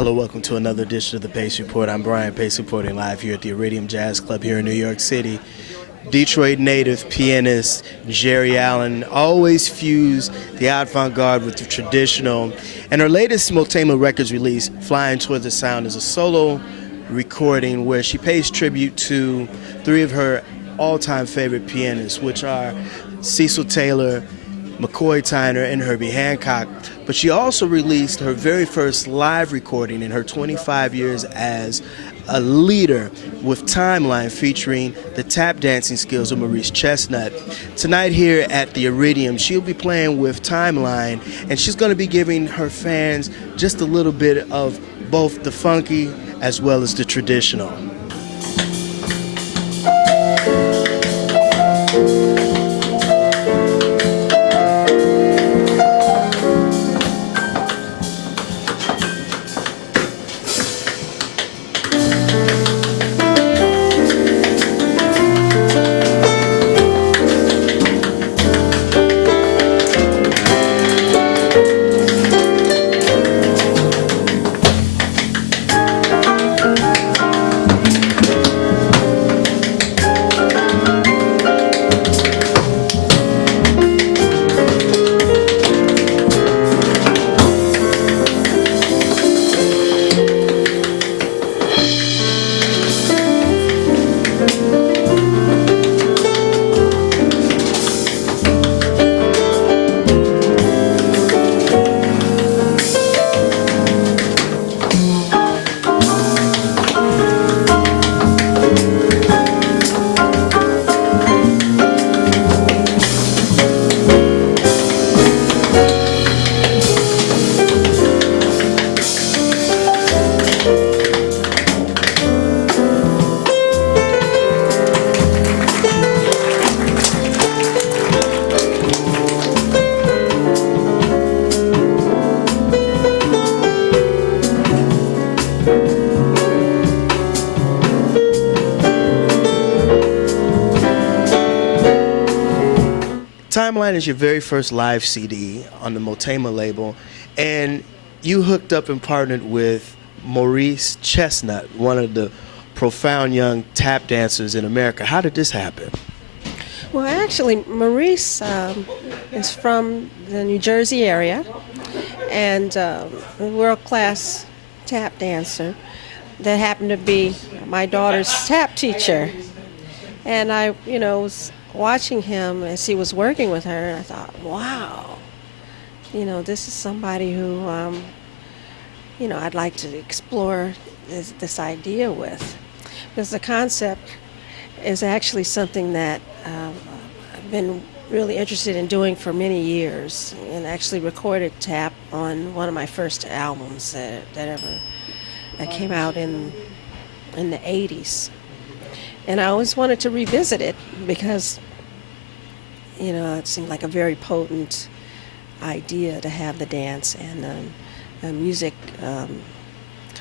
Hello, welcome to another edition of the Pace Report. I'm Brian Pace, reporting live here at the Iridium Jazz Club here in New York City. Detroit native pianist Geri Allen always fused the avant-garde with the traditional, and her latest Motema Records release, Flying Towards the Sound, is a solo recording where she pays tribute to three of her all-time favorite pianists, which are Cecil Taylor, McCoy Tyner, and Herbie Hancock. But she also released her very first live recording in her 25 years as a leader with Timeline, featuring the tap dancing skills of Maurice Chestnut. Tonight here at the Iridium, she'll be playing with Timeline, and she's going to be giving her fans just a little bit of both the funky as well as the traditional. Timeline is your very first live CD on the Motema label, and you hooked up and partnered with Maurice Chestnut, one of the profound young tap dancers in America. How did this happen? Well, actually, Maurice is from the New Jersey area, and a world-class tap dancer that happened to be my daughter's tap teacher. And I, was watching him as he was working with her, and I thought, wow, this is somebody who, I'd like to explore this idea with. Because the concept is actually something that I've been really interested in doing for many years, and actually recorded tap on one of my first albums that came out in the 80s. And I always wanted to revisit it because, it seemed like a very potent idea to have the dance and the music kind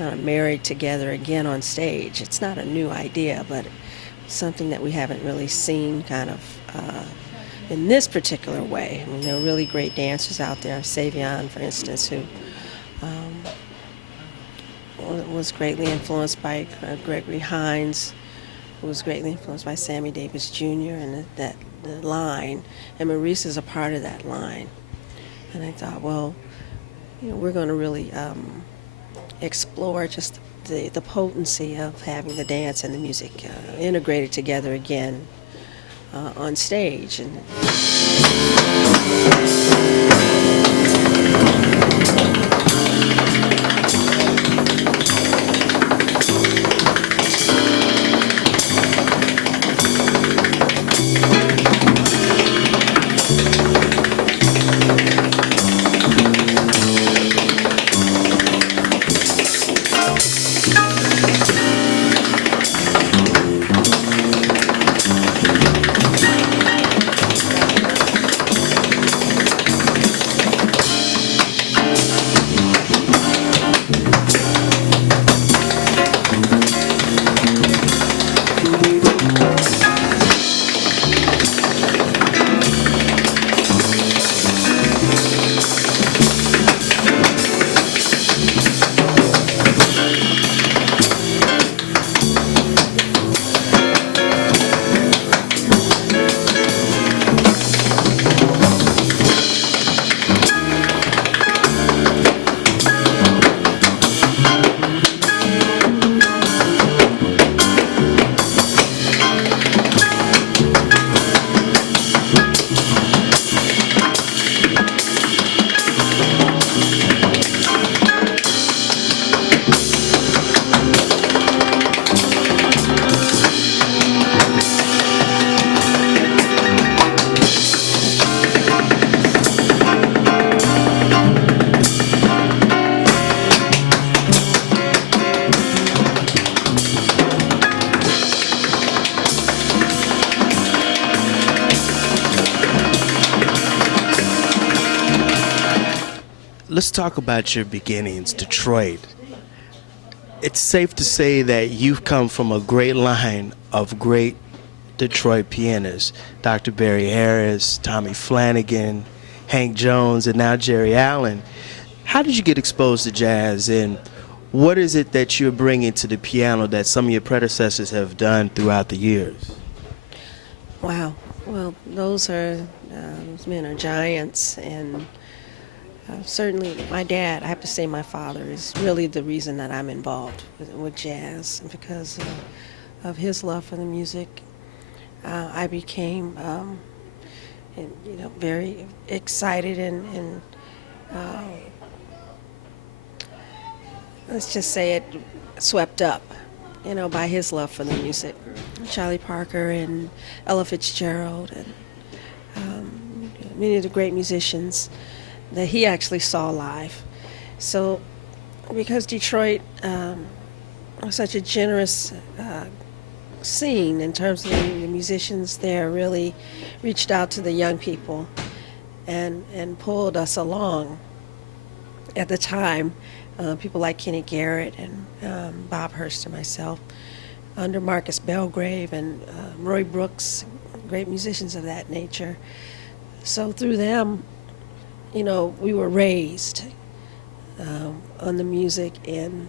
of married together again on stage. It's not a new idea, but something that we haven't really seen kind of in this particular way. I mean, there are really great dancers out there. Savion, for instance, who was greatly influenced by Gregory Hines, who was greatly influenced by Sammy Davis Jr. and the line, and Maurice is a part of that line. And I thought, well, we're going to really explore just the potency of having the dance and the music integrated together again on stage. And let's talk about your beginnings, Detroit. It's safe to say that you've come from a great line of great Detroit pianists, Dr. Barry Harris, Tommy Flanagan, Hank Jones, and now Geri Allen. How did you get exposed to jazz, and what is it that you're bringing to the piano that some of your predecessors have done throughout the years? Wow. Well, those men are giants, and certainly my dad, I have to say my father, is really the reason that I'm involved with jazz, because of his love for the music. I became, very excited and let's just say it swept up, by his love for the music. Charlie Parker and Ella Fitzgerald and many of the great musicians that he actually saw live. So because Detroit was such a generous scene in terms of the musicians there, really reached out to the young people and pulled us along. At the time, people like Kenny Garrett and Bob Hurst and myself, under Marcus Belgrave and Roy Brooks, great musicians of that nature. So through them, we were raised on the music, and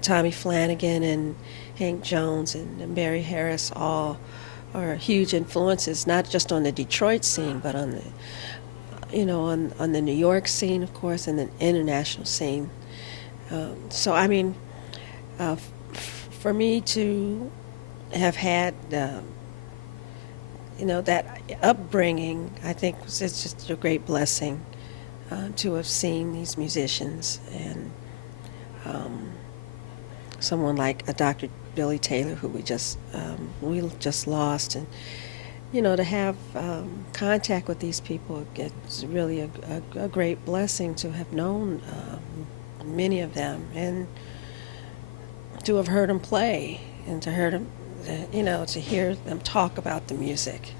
Tommy Flanagan and Hank Jones and Barry Harris all are huge influences, not just on the Detroit scene, but on the, on the New York scene, of course, and the international scene. So, I mean, for me to have had, that upbringing, I think it's just a great blessing to have seen these musicians, and someone like a Dr. Billy Taylor, who we just lost, and to have contact with these people, it's really a great blessing to have known many of them, and to have heard them play, and to hear them, to hear them talk about the music.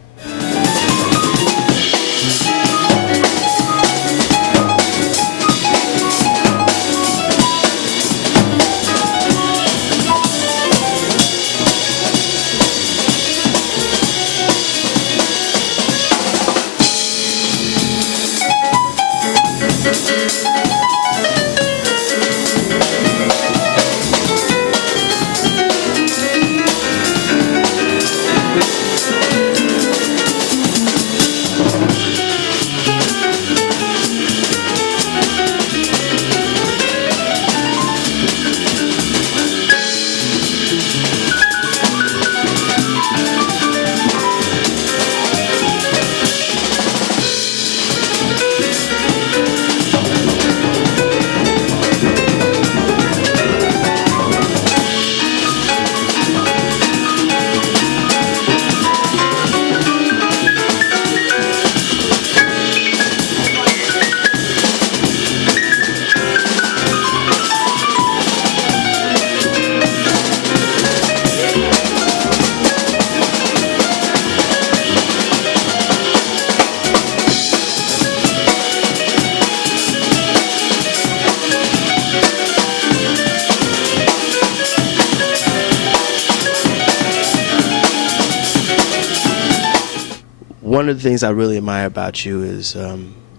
One of the things I really admire about you is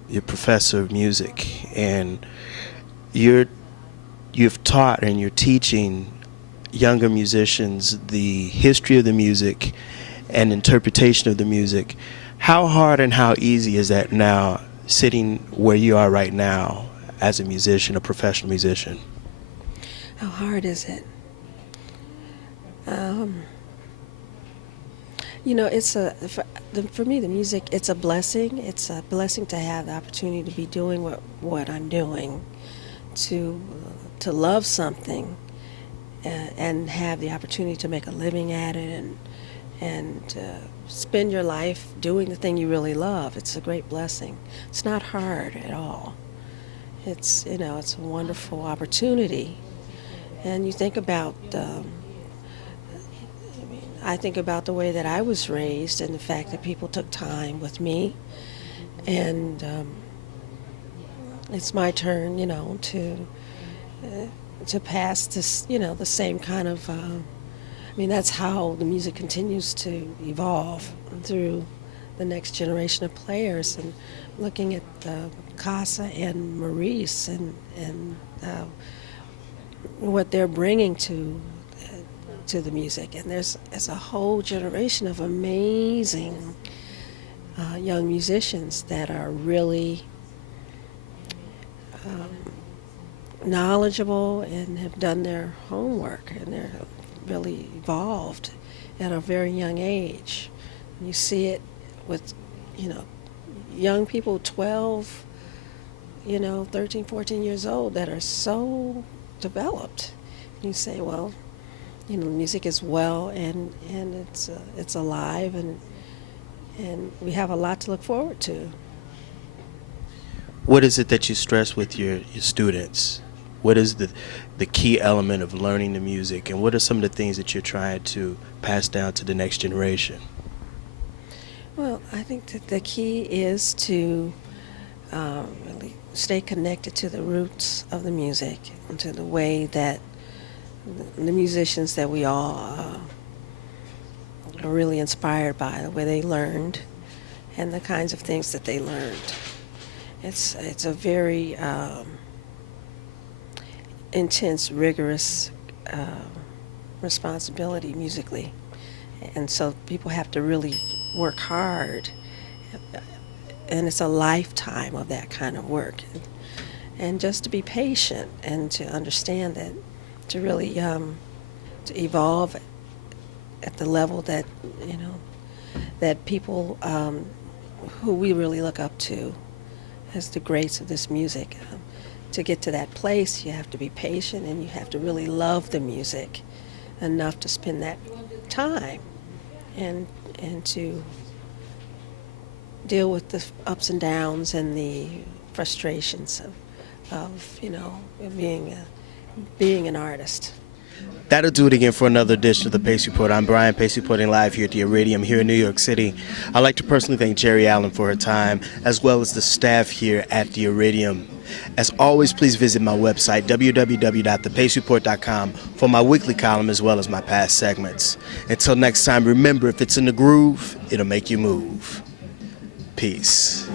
you're professor of music, and you've taught and you're teaching younger musicians the history of the music and interpretation of the music. How hard and how easy is that now, sitting where you are right now as a musician, a professional musician? How hard is it? For me, the music, it's a blessing. It's a blessing to have the opportunity to be doing what I'm doing, to love something, and have the opportunity to make a living at it, and spend your life doing the thing you really love. It's a great blessing. It's not hard at all. It's it's a wonderful opportunity, and you think about. I think about the way that I was raised, and the fact that people took time with me, and it's my turn, to pass this, the same kind of. That's how the music continues to evolve through the next generation of players, and looking at Kassa and Maurice and what they're bringing to the music. And there's a whole generation of amazing young musicians that are really knowledgeable and have done their homework, and they're really evolved at a very young age. You see it with, young people 12, 13, 14 years old that are so developed. You say, well, music is well, and it's alive, and we have a lot to look forward to. What is it that you stress with your students? What is the key element of learning the music, and what are some of the things that you're trying to pass down to the next generation? Well, I think that the key is to really stay connected to the roots of the music, and to the way that the musicians that we all are really inspired by, the way they learned and the kinds of things that they learned. It's a very intense, rigorous responsibility musically, and so people have to really work hard, and it's a lifetime of that kind of work, and just to be patient and to understand that, to really to evolve at the level that that people who we really look up to as the greats of this music. To get to that place, you have to be patient, and you have to really love the music enough to spend that time and to deal with the ups and downs and the frustrations of being an artist. That'll do it again for another edition of the Pace Report. I'm Brian, Pace reporting live here at the Iridium here in New York City. I'd like to personally thank Geri Allen for her time, as well as the staff here at the Iridium. As always, please visit my website, www.thepacereport.com, for my weekly column as well as my past segments. Until next time, remember, if it's in the groove, it'll make you move. Peace.